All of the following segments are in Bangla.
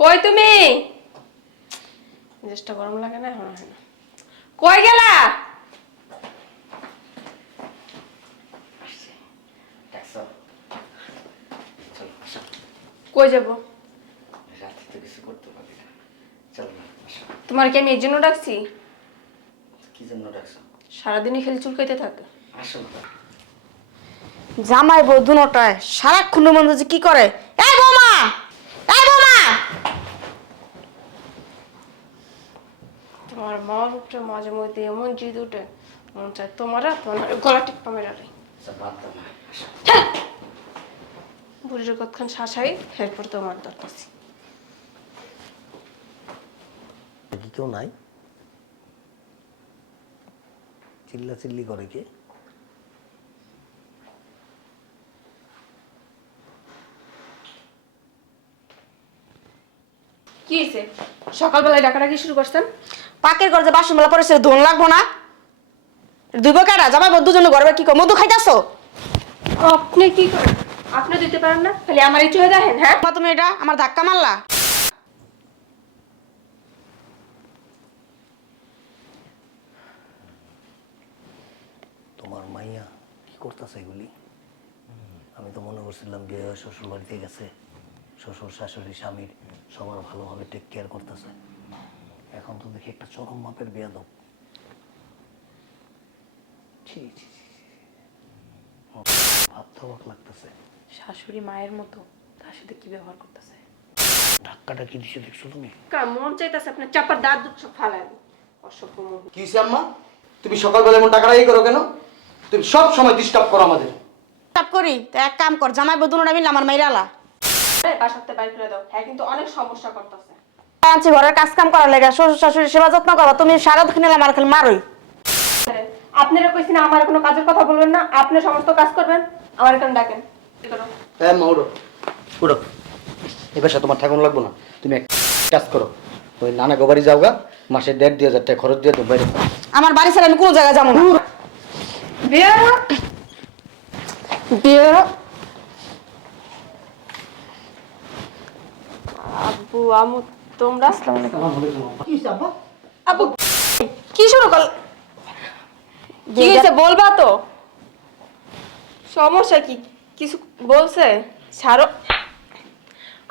কই তুমি? মেজাজটা গরম লাগে না এখন হয় না। কই গেলা? কই যাব? রাতে তো কিছু করতে পারবি না। চলো না তোমার কি আমি এর জন্য ডাকছি? কি জন্য ডাকছো? সারাদিনই খেলে চুলকাইতে থাকে। আসো জামাই বউ দুটায় সারাক্ষণ মনে হচ্ছে কি করে এই বৌমা এই বৌমা তোমার মার উপরে মাঝে মধ্যে এমন জিদ উঠে মন চায় তোমারা তোমার গলা টিপা আচ্ছা দাও বুড়ির কতক্ষণ শাসাই এরপর তোমার দরকাছি কি কেউ নাই? চিল্লা চিল্লি করে কে? কি হয়েছে? সকালবেলায় ডাকাডাকি শুরু করছেন? পাকের ঘর যে পড়েছে ধন লাগবো না। জামাই দুজনে ঘরে কি কর মধু খাইতাছো? আপনি কি করেন? আপনি দিতে পারেন না? খালি আমার এই চোখে দেখেন হ্যাঁ? মা তুমি এটা আমার ধাক্কা মারলা? তোমার মাইয়া কি করতেছে এগুলি? আমি তো মনে করছিলাম বিয়ে শ্বশুর বাড়িতে গেছে। শ্বশুর শাশুড়ি স্বামীর সবার ভালোভাবে টেক কেয়ার করতেছে। এখন তো দেখি একটা চরম মাপের বিয়া দাও ছি ছি ছি, ছি। আমার ভাবতে অবাক লাগতেছে। শাশুড়ি মায়ের মতো তার সাথে কি ব্যবহার করতেছে? ধাক্কাটা কি দিছে দেখছ তুমি? মন চাইতেছে আপনার চাপার দাঁত অসভ্য মহিলা। কি হইছে আম্মা? তুমি সকালবেলা এমন টাকারাই করো কেন? তুমি সব সময় ডিস্টার্ব করো আমাদের। করি? তো এক কাম কর জামাই বউ দুজনে মিলে আমার মাইরালা। বাসাতে বাইর করে দাও। হ্যাঁ কিন্তু অনেক সমস্যা করতেছে। আনছি ঘরের কাজ কাম করার লেগে শ্বশুর শাশুড়ি সেবা যত্ন করো। তুমি সারা দিন আমার খালি মারোই। আপনারা কইছি না আমার কোনো কাজের কথা বলবেন না আপনি সমস্ত কাজ করবেন। আমার এখানে ডাকেন। হ্যাঁ মা উঠো। উঠো। এ তোমার ঠাকুর লাগবো না। তুমি এক কাজ করো। ওই নানা গোবারি যাও গা মাসে দেড় দুই হাজার টাকা খরচ দিয়ে তুমি বাইরে আমার বাড়ি ছেড়ে আমি কোনো জায়গায় যাব না। বেরো বেরো আব্বু আমু তোমরা? আব্বু কি শুরু কি হয়েছে বলবা তো? সমস্যা কি? কিছু বলছে? ছাড়ো।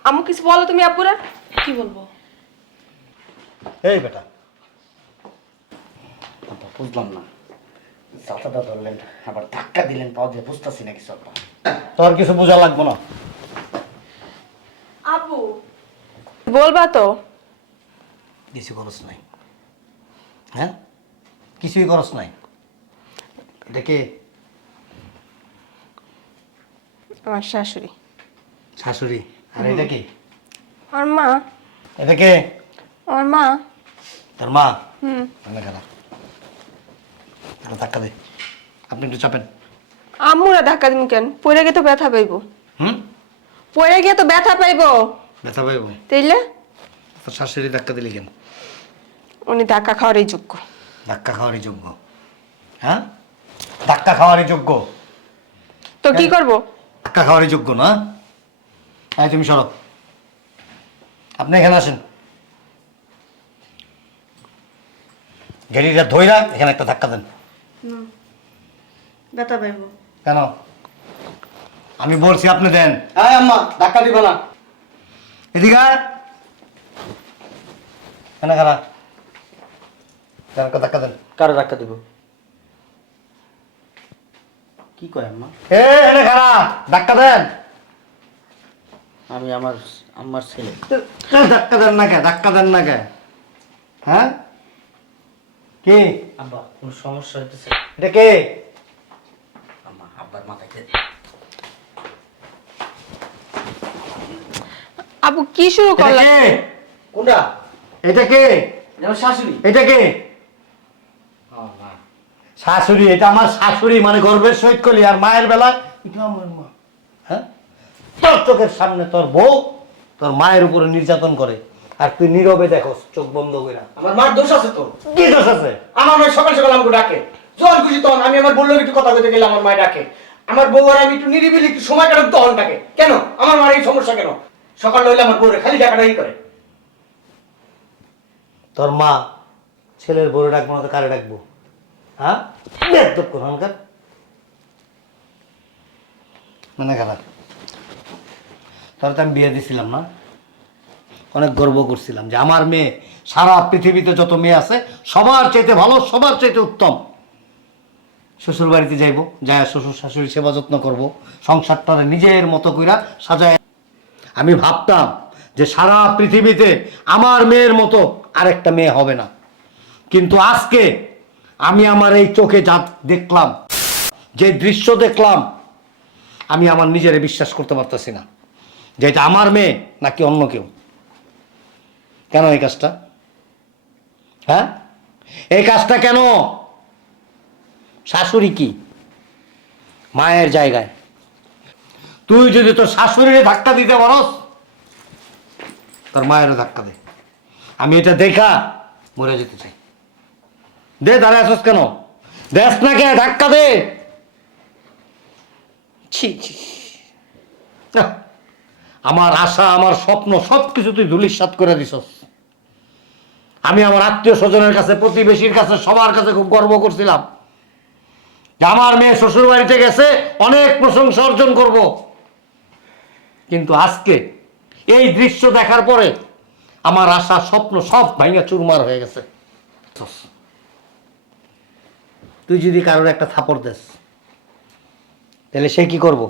আমু কিছু বলো তুমি আব্বুরা কি বলব? এই বেটা। আব্বা, বুঝলাম না। চাচাটা ধরলেন আবার ধাক্কা দিলেন পাও দিয়ে বুঝতেছি না কিছু তোর কিছু বোঝা লাগবো না আব্বু বলবা তো। কিছু খরচ নাই। হ্যাঁ? কিছুই খরচ নাই। এটা কে? আমার শাশুড়ি। শাশুড়ি। আর এটা কি? আমার মা। এটা কে? আমার মা। তোর মা? হুম। এনে খারাপ। ধাক্কা দে। আপনি একটু চাপেন। আম্মুরা ধাক্কা দিন কেন? পড়ে গিয়ে তো ব্যথা পাইবো। হুম? পড়ে গিয়ে তো ব্যথা পাইবো। ব্যথা পাইব? তাইলে? তোর শাশুড়ি ধাক্কা দিলি কেন? উনি ধাক্কা খাওয়ারই যোগ্য। ধাক্কা খাওয়ারই যোগ্য। হ্যাঁ? ধাক্কা খাওয়ারই যোগ্য। তো কি করব? ধাক্কা খাওয়ারই যোগ্য না? হ্যাঁ তুমি সরো। আপনি এখানে আসেন। গাড়িটা ধইরা এখানে একটা ধাক্কা দেন। ব্যথা পাইবো। কেন? আমি বলছি আপনি দেন। হ্যাঁ আম্মা ধাক্কা দিবা না। এদিকে আয়। এখানে খারা এখানে একটা ধাক্কা দেন। কারও ধাক্কা দিব? কি কয় আম্মা? এ এখানে খারা ধাক্কা দেন। আমি আমার আমার ছেলে। ধাক্কা দেন না কে? ধাক্কা দেন না কে? হ্যাঁ? কি? আব্বা কোনো সমস্যা হইতেছে? এটা কে? আম্মা আব্বার মাথায় দে। আবু কি শুরু এটা করলা? কে? কোনটা? এটা কে? আমার শাশুড়ি। এটা কে? শাশুড়ি এটা আমার শাশুড়ি মানে গর্বের সহিত করি আর মায়ের বেলা এটা আমার মা। হ্যাঁ? তোর চোখের সামনে তোর বউ তোর মায়ের উপরে নির্যাতন করে আর তুই নীরবে দেখো চোখ বন্ধ করে আমার মার দোষ আছে তো কি দোষ আছে? আমার মায়ের সকাল সকাল আমাকে ডাকে। জল খুশি তখন আমি আমার বলল একটু কথা বলতে গেলে আমার মায় ডাকে। আমার বউ আর আমি একটু নিরিবিলি একটু সময় কাটাবো তখন ডাকে। কেন? আমার মার এই সমস্যা কেন? সকাল হইলে আমার বউরে খালি ডাকাডাকি করে। তোর মা ছেলের বড় ডাকবো না তো কারে ডাকবো? হ্যাঁ? মানে খারাপ তাহলে তো আমি বিয়ে দিছিলাম না। অনেক গর্ব করছিলাম যে আমার মেয়ে সারা পৃথিবীতে যত মেয়ে আছে, সবার চাইতে ভালো, সবার চাইতে উত্তম। শ্বশুর বাড়িতে যাইবো যায় শ্বশুর শাশুড়ি সেবা যত্ন করব সংসারটা নিজের মতো কইরা সাজায় আমি ভাবতাম যে সারা পৃথিবীতে আমার মেয়ের মতো আরেকটা মেয়ে হবে না। কিন্তু আজকে আমি আমার এই চোখে যা দেখলাম, যে দৃশ্য দেখলাম, আমি আমার নিজেরে বিশ্বাস করতে পারতেছি না যে এটা আমার মেয়ে নাকি অন্য কেউ। কেন এই কাজটা? হ্যাঁ? এই কাজটা কেন? শাশুড়ি কি? মায়ের জায়গায়। তুই যদি তোর শাশুড়িরে ধাক্কা দিতে পারস তোর মায়েরও ধাক্কা দে। আমি এটা দেখা মরে যেতে চাই। দে দাঁড়ায় আসস কেন? দেখ না কে ধাক্কা দে। ছি ছি আমার আশা আমার স্বপ্ন সব কিছু তুই ধুলিসাত করে দিছস। আমি আমার আত্মীয় স্বজনের কাছে প্রতিবেশীর কাছে সবার কাছে খুব গর্ব করছিলাম যে আমার মেয়ে শ্বশুর বাড়িতে গেছে অনেক প্রশংসা অর্জন করব। কিন্তু আজকে এই দৃশ্য দেখার পরে আমার আশা স্বপ্ন সব ভাঙা চুরমার হয়ে গেছে। তুই যদি কারোর একটা থাপড় দেস তাহলে সে কি করব?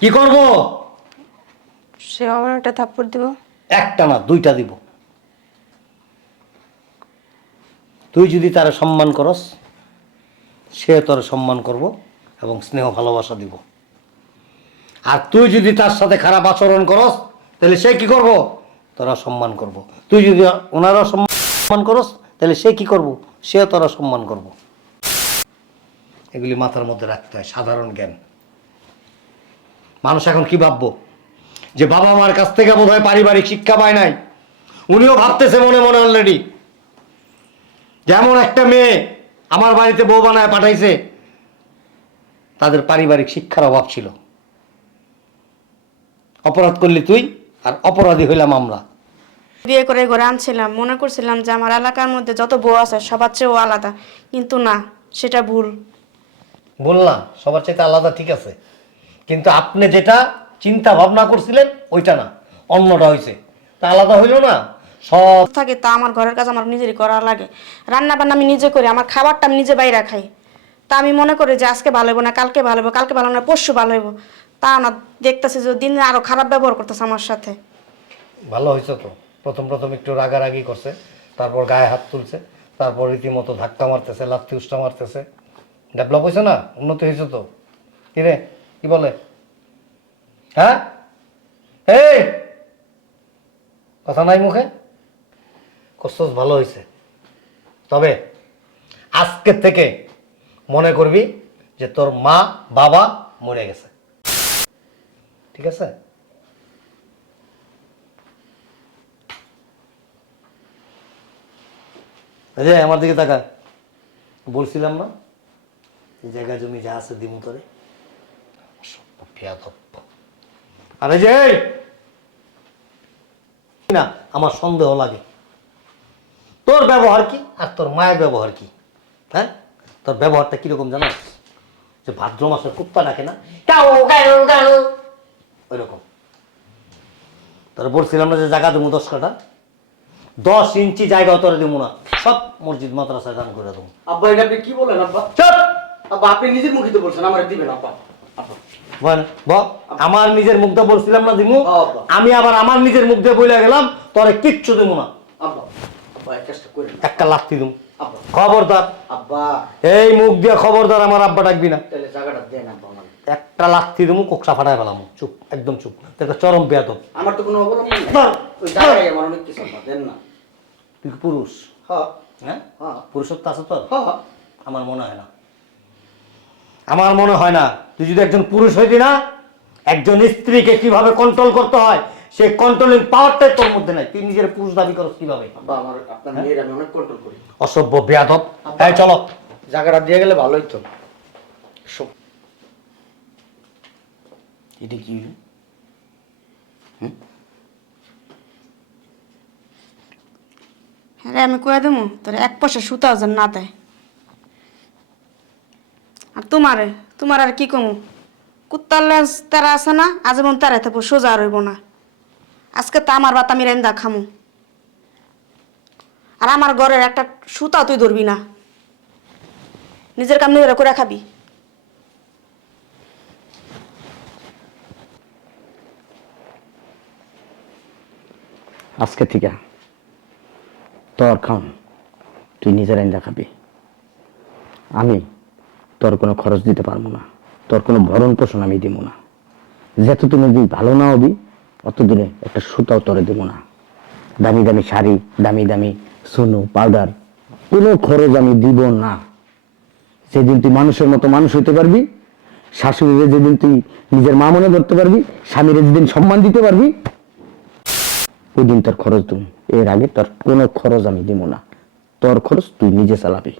কি করব? সে আমার একটা থাপ্পড় দিব। একটা না দুইটা দিব। তুই যদি তারা সম্মান করস সে তোর সম্মান করব এবং স্নেহ ভালোবাসা দিব। আর তুই যদি তার সাথে খারাপ আচরণ করস, তাহলে সে কি করব? তোরা সম্মান করব। তুই যদি ওনারা সম্মান করস, তাহলে সে কি করব? সে তোরা সম্মান করব। এগুলি মাথার মধ্যে রাখতে হয়, সাধারণ জ্ঞান। মানুষ এখন কি ভাববো? যে বাবা মার কাছ থেকে বোধ হয় পারিবারিক শিক্ষা পায় নাই। উনিও ভাবতেছে মনে মনে অলরেডি যেমন একটা মেয়ে আমার বাড়িতে বউ বানায় পাঠাইছে, তাদের পারিবারিক শিক্ষার অভাব ছিল। অপরাধ করলি তুই আর অপরাধী হইলাম আমরা। বিয়ে করে ঘরে আনছিলাম মনে করছিলাম যে আমার এলাকার মধ্যে যত বউ আছে সবার চেয়েও আলাদা কিন্তু না সেটা ভুল। বললাম সবার চাইতে আলাদা ঠিক আছে। কিন্তু আপনি যেটা চিন্তা ভাবনা করছিলেন ওইটা না অন্যটা হয়েছে তা আলাদা হইল না সব থাকে তা আমার ঘরের কাজ আমার নিজেরই করা লাগে। রান্না বান্না আমি নিজে করি আমার খাবারটা আমি নিজে বাইরে খাই। তা আমি মনে করি যে আজকে ভালো হইব না কালকে ভালো হইব কালকে ভালো না পরশু ভালো হইব। তা না, দেখতেছি যে দিন আরও খারাপ ব্যবহার করতেছে আমার সাথে। ভালো হয়েছে তো। প্রথম প্রথম একটু রাগারাগি করছে, তারপর গায়ে হাত তুলছে, তারপর রীতিমতো ধাক্কা মারতেছে, লাথি উষ্টা মারতেছে। ডেভেলপ হয়েছে না? উন্নতি হয়েছে তো। কিরে কি বলে? হ্যাঁ? এই! কথা নাই মুখে? কসস, ভালো হয়েছে তবে আজকের থেকে মনে করবি যে তোর মা, বাবা মরে গেছে। ঠিক আছে? এই আমার দিকে তাকা বলছিলাম না এই জায়গা জমি যা আছে দিমু তোরে। আরে যে না আমার সন্দেহ লাগে। তোর ব্যবহার কি? আর তোর মায়ের ব্যবহার কি? হ্যাঁ? তোর ব্যবহারটা কীরকম জানো? যে ভাদ্র মাসের কুত্তা ডাকে না কাউ কাউ কাউ। ওইরকম। তোর বলছিলাম না যে জায়গা দেবো দশ কাটা দশ ইঞ্চি জায়গা তোর দেবো না সব মসজিদ মাদ্রাসায় দান করে দেবো। আব্বা এটা আপনি কি বলেন আব্বা? চল আব্বা আপনি নিজের মুখিত বলছেন আমার দিবেন আব্বা। বল আমার নিজের মুখ দিয়ে বলছিলাম না দিমু। আমি আবার আমার নিজের মুখ দিয়ে বইলা গেলাম তোরে কিচ্ছু দেবো না। আব্বা আব্বা একটা লাথি দেবো খবরদার। আব্বা। এই মুখ দিয়ে খবরদার আমার আব্বা ডাকবি না। জায়গাটা দেন আব্বা একটা লাথি দেবো কোকসা ফাটাই ফেলাম চুপ একদম চুপ। চরম বেয়াদ আমার তো কোনো অবলম্বন নেই। ধর, ওই জায়গায় আমার অনেক কিছু আব্বা দেন না। তুই পুরুষ? হ্যাঁ? পুরুষত্ব আছে তোর? আমার মনে হয় না। আমার মনে হয় না। তুই যদি একজন পুরুষ হইতি না একজন স্ত্রীকে কীভাবে কন্ট্রোল করতে হয়? সেই কন্ট্রোলিং পাওয়ারটাই তোর মধ্যে নাই। তুই নিজের পুরুষ দাবি করস কীভাবে? আমার আপনার মেয়ের আমি অনেক কন্ট্রোল করি। অসভ্য বেয়াদব। হ্যাঁ চলো। জায়গাটা দিয়ে গেলে ভালোই তো। এটা কি? আরে আমি কয়ে দেবো তোর এক পয়সা সুতাও যেন না দেয়। আর তোমারে তোমার আর কি কমু? কুত্তার লেন্স তারা আছে না আজীবন তারা থাকব সোজা রইব না। আজকে তো আমার বাত আমি রেন্দা খামু। আর আমার ঘরের একটা সুতা তুই ধরবি না। নিজের কাম নিজেরা করে খাবি। আজকে থেকে, তোর খাম তুই নিজের আইন দেখাবি আমি তোর কোনো খরচ দিতে পারব না, তোর কোনো ভরণ পোষণ আমি দিব না। যেহেতু তুমি ভালো না হবি অতদিনে একটা সুতাও তোরে দেবো না। দামি দামি শাড়ি, দামি দামি সুনু, পাউডার, কোনো খরচ আমি দিব না। সেদিন তুই মানুষের মতো মানুষ হইতে পারবি, শাশুড়িরে যেদিন তুই নিজের মা মনে ধরতে পারবি, স্বামীরে যেদিন সম্মান দিতে পারবি, ওই দিন তোর খরচ দেবো। এর আগে তোর কোনো খরচ আমি দিব না। তোর খরচ তুই নিজে চালাবি।